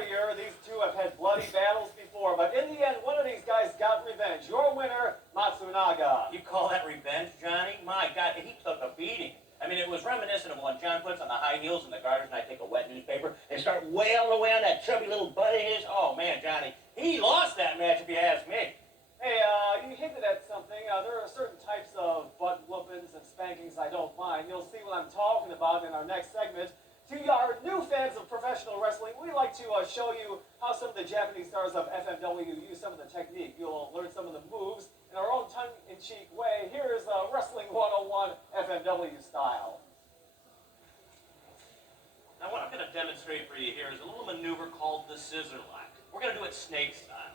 familiar. These two have had bloody battles before, but in the end, one of these guys got revenge. Your winner, Matsunaga. You call that revenge, Johnny? My God, he took a beating. I mean, it was reminiscent of when John puts on the high heels and the garters and I take a wet newspaper and start wailing away on that chubby little butt of his. Oh, man, Johnny, he lost that match if you ask me. Hey, you hinted at something. There are certain types of butt whoopings and spankings I don't mind. You'll see what I'm talking about in our next segment. To our new fans of professional wrestling, we like to show you how some of the Japanese stars of FMW use some of the technique. You'll learn some of the moves in our own tongue-in-cheek way. Here is Wrestling 101 FMW style. Now, what I'm going to demonstrate for you here is a little maneuver called the scissor lock. We're going to do it snake style.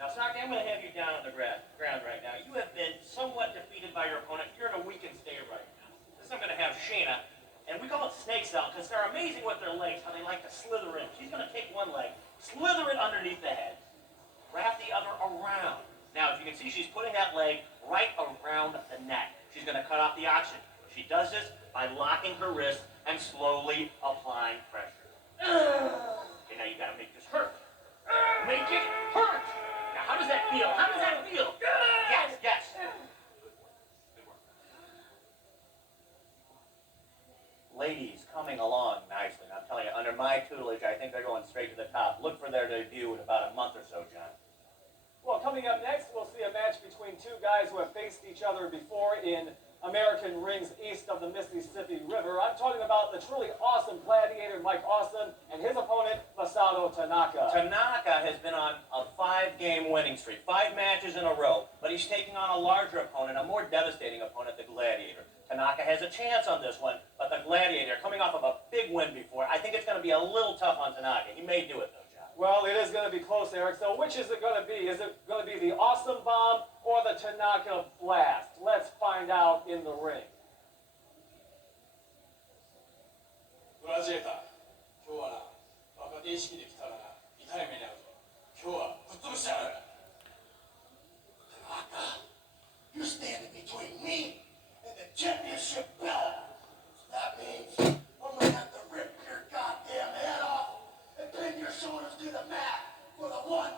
Now, Tanaka, I'm going to have you down on the ground right now. You have been somewhat defeated by your opponent. You're in a weakened state right now. This I'm going to have Shayna, and we call it snake style because they're amazing with their legs, how they like to slither in. She's going to take one leg, slither it underneath the head, wrap the other around. Now, if you can see, she's putting that leg right around the neck. She's going to cut off the oxygen. She does this by locking her wrist and slowly applying pressure. Okay, now you got to make this hurt. Make it hurt. Now, how does that feel? How does that feel? Yes, yes. Good work. Ladies coming along nicely. I'm telling you, under my tutelage, I think they're going straight to the top. Look for their debut in about a month or so, John. Well, coming up next, we'll see a match between two guys who have faced each other before in American rings east of the Mississippi River. I'm talking about the truly awesome gladiator Mike Austin and his opponent, Masato Tanaka. Tanaka has been on a 5-game winning streak, 5 matches in a row, but he's taking on a larger opponent, a more devastating opponent, the Gladiator. Tanaka has a chance on this one, but the Gladiator, coming off of a big win before, I think it's going to be a little tough on Tanaka. He may do it, though. Well, it is going to be close, Eric. So which is it going to be? Is it going to be the Awesome Bomb or the Tanaka Blast? Let's find out in the ring. ブラジエーター、今日はな、若手意識できたらな、痛い目に遭うぞ。今日はぶっ潰してやる。Tanaka, you're standing between me and the championship belt. So that means I'm going to have to rip your goddamn head off and pin your shoulders to the mat for the 1,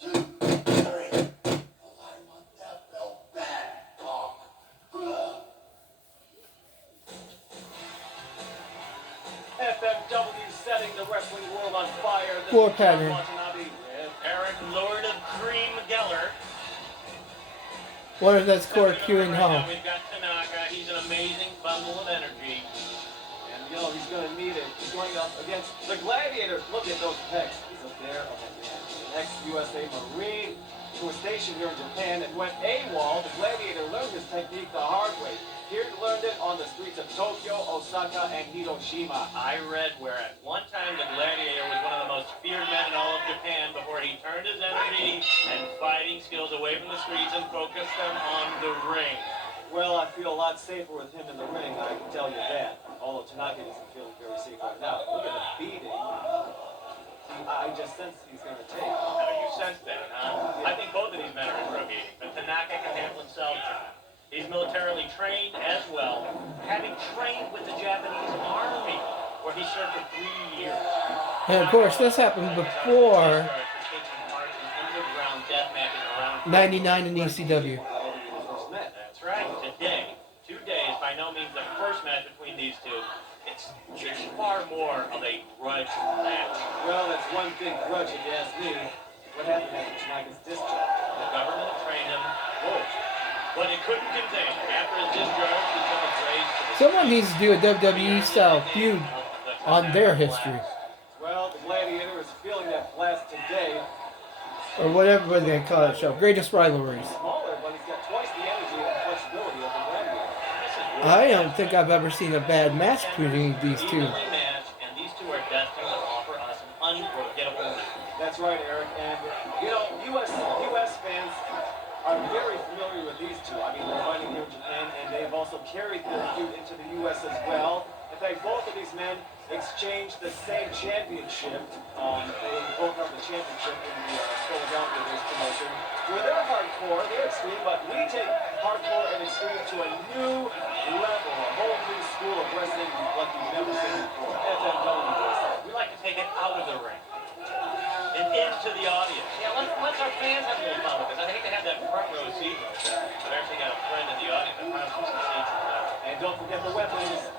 2, 3. Oh, I want that belt back, punk. FMW setting the wrestling world on fire. Floor pattern. Eric, Lord of Cream Geller. What if that's Core Q and Hall? We've got Tanaka. He's an amazing bundle of energy. And, you know, he's going to need it. He's going up against the Gladiator. Look at those pecs. He's a bear of a man. An ex-USA Marine who was stationed here in Japan and went AWOL. The Gladiator learned his technique the hard way. Here he learned it on the streets of Tokyo, Osaka, and Hiroshima. I read where at one time the Gladiator was one of the most feared men in all of Japan before he turned his energy and fighting skills away from the streets and focused them on the ring. Well, I feel a lot safer with him in the ring, I can tell you that. Although Tanaka doesn't feel very safe right now. Look at the beating. I just sense he's going to take. Now, you sense that, huh? I think both of these men are in for a beating, but Tanaka can handle himself. He's militarily trained as well, having trained with the Japanese Army, where he served for 3 years. And of course, this happened before 99 in ECW. That's right. Today, 2 days, by no means the first match between these two. It's far more of a grudge match. Well, it's one big grudge if you ask me. What happened after Tanaka's discharge? The government trained him, but it couldn't contain him. After his discharge, he took a grade to the Someone needs to do a WWE style feud on their history. Well, the Gladiator is feeling that blast today. Or whatever they call it show. Greatest rivalries. Smaller, but he's got twice the energy and flexibility of the Gladiator. I don't think I've ever seen a bad match between these two. And these two are destined to offer us an unforgettable match. That's right, Eric. And, you know, U.S. fans are very familiar with these two. I mean, they're fighting here in Japan, and they've also carried their feud into the U.S. as well. In fact, both of these men exchanged the same championship. They both held the championship in the Philadelphia race promotion. Where they're hardcore, they're extreme, but we take hardcore and extreme to a new level, a whole new school of wrestling like you've never seen before. FMW wrestling. We like to take it out of the ring. the weapons.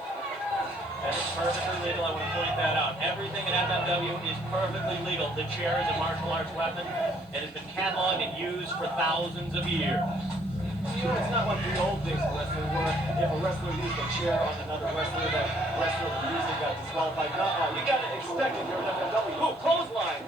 That is perfectly legal. I want to point that out. Everything in FMW is perfectly legal. The chair is a martial arts weapon. It has been cataloged and used for thousands of years. You know, it's not like the old days of wrestling where if a wrestler used a chair on another wrestler, that wrestler who used it got disqualified. No, you got to expect it here in FMW. Ooh, clothesline!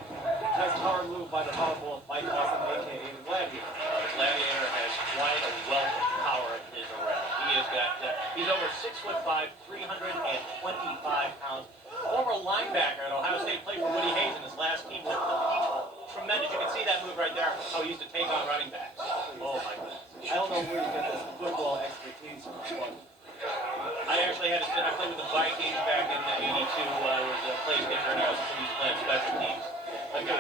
Nice power move by the powerful Mike Awesome, a.k.a. the Gladiator. The Gladiator has quite a wealth of power at his array. He has got, he's over 6'5", 325 pounds. Former linebacker at Ohio State, played for Woody Hayes in his last team with the People. Tremendous. You can see that move right there, how he used to take on running backs. Oh, my goodness. I don't know where you get this football expertise from, but I actually had I played with the Vikings back in '82. I was a play kicker, and I also used to play on special teams. Okay.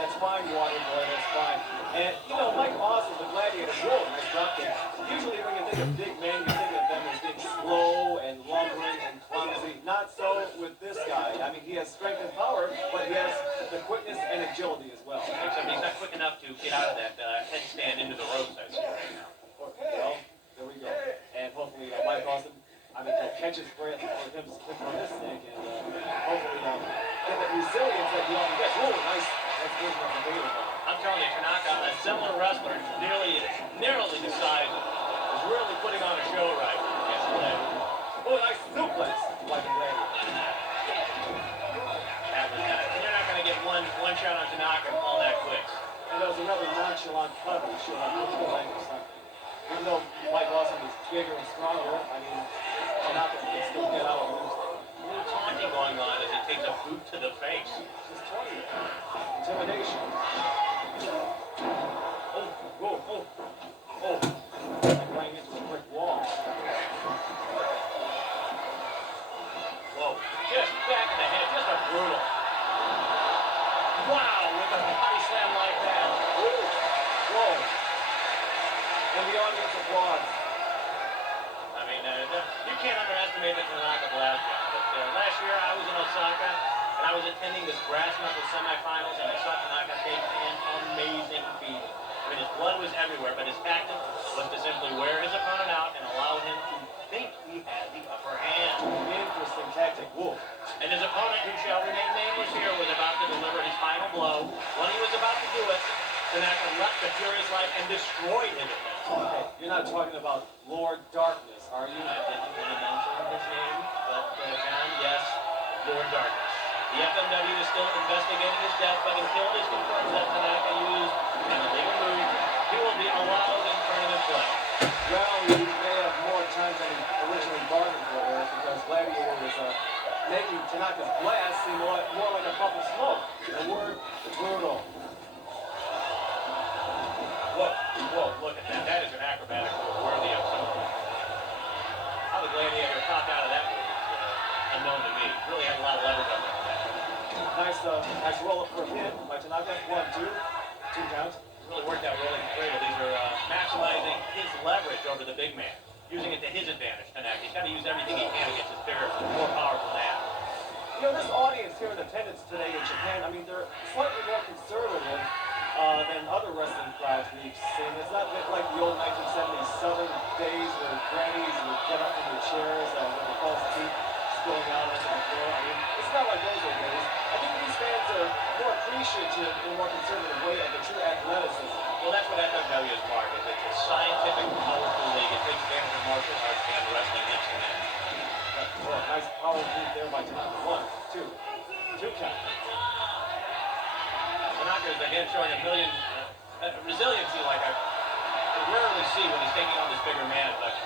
that's fine, Waterboy, that's fine. And, you know, Mike Awesome, the Gladiator, whoa, nice drop kick. Usually when you think of big men, you think of them as being slow and lumbering and clumsy. Not so with this guy. I mean, he has strength and power, but he has the quickness and agility as well. Except he's not quick enough to get out of that headstand into the ropes I see right now. Well, there we go. And hopefully Mike Awesome, I mean, he'll catch his breath for him for this sake, and hopefully get that resilience that he often gets. Whoa, nice movement from Baylor. I'm telling you, Tanaka, a similar wrestler, nearly the size of him, is really putting on a show right now against the Gladiator. Oh, nice suplex like a Gladiator. That was nice. You're not going to get one shot on Tanaka and call that quits. And there was another nonchalant cut on the show on the leg or something. Even though Mike Awesome is bigger and stronger, I mean, Tanaka can still get out and lose. A little taunting going on as he takes a boot to the face. Just 20. Intimidation. Oh, whoa, oh, oh. Like running into a brick wall. Whoa, just back in the head, just a brutal. Wow, with a body slam like that. Woo. Whoa. And the audience applauds. I mean, you can't underestimate the Tanaka blast down. But last year I was in Osaka, and I was attending this brass knuckle semifinals, and I saw Tanaka take an amazing beating. I mean, his blood was everywhere, but his tactic was to simply wear his opponent out and allow him to think he had the upper hand. Interesting tactic. Whoa. And his opponent, who shall remain nameless here, was about to deliver his final blow. When he was about to do it, Tanaka left the Furious Light and destroyed him. Okay, you're not talking about Lord Darkness, are you? I didn't want to mention his name, but John, yes, Lord Darkness. The FMW is still investigating his death, but until it is confirmed that Tanaka used an illegal move, he will be allowed in tournament play. Well, he may have more time than he originally bargained for there, because Gladiator is making Tanaka's blast seem more like a puff of smoke. The word brutal. Whoa, look at that. That is an acrobatic move worthy of some. How the Gladiator popped out of that move is unknown to me. Really had a lot of leverage on that. Nice roll up for a pin by Tanaka. 1, 2 counts. Really worked out rolling cradle. These are maximizing his leverage over the big man, using it to his advantage. Tanaka, he's got to use everything he can against his bigger, more powerful man. You know, this audience here in attendance today in Japan, I mean, they're slightly more conservative than other wrestling crowds we've seen. It's not like the old 1970s Southern days where grannies would get up from their chairs with the false teeth spilling out onto the floor. I mean, it's not like those old days. I think these fans are more appreciative in a more conservative way of the true athleticism. Well, that's what FMW is marked as. It's a scientific, powerful league. It takes advantage of martial arts and wrestling instruments. Well, nice power move there by Tanaka. 1, 2 count. Tanaka is again showing a million resiliency like I rarely see when he's taking on this bigger man, but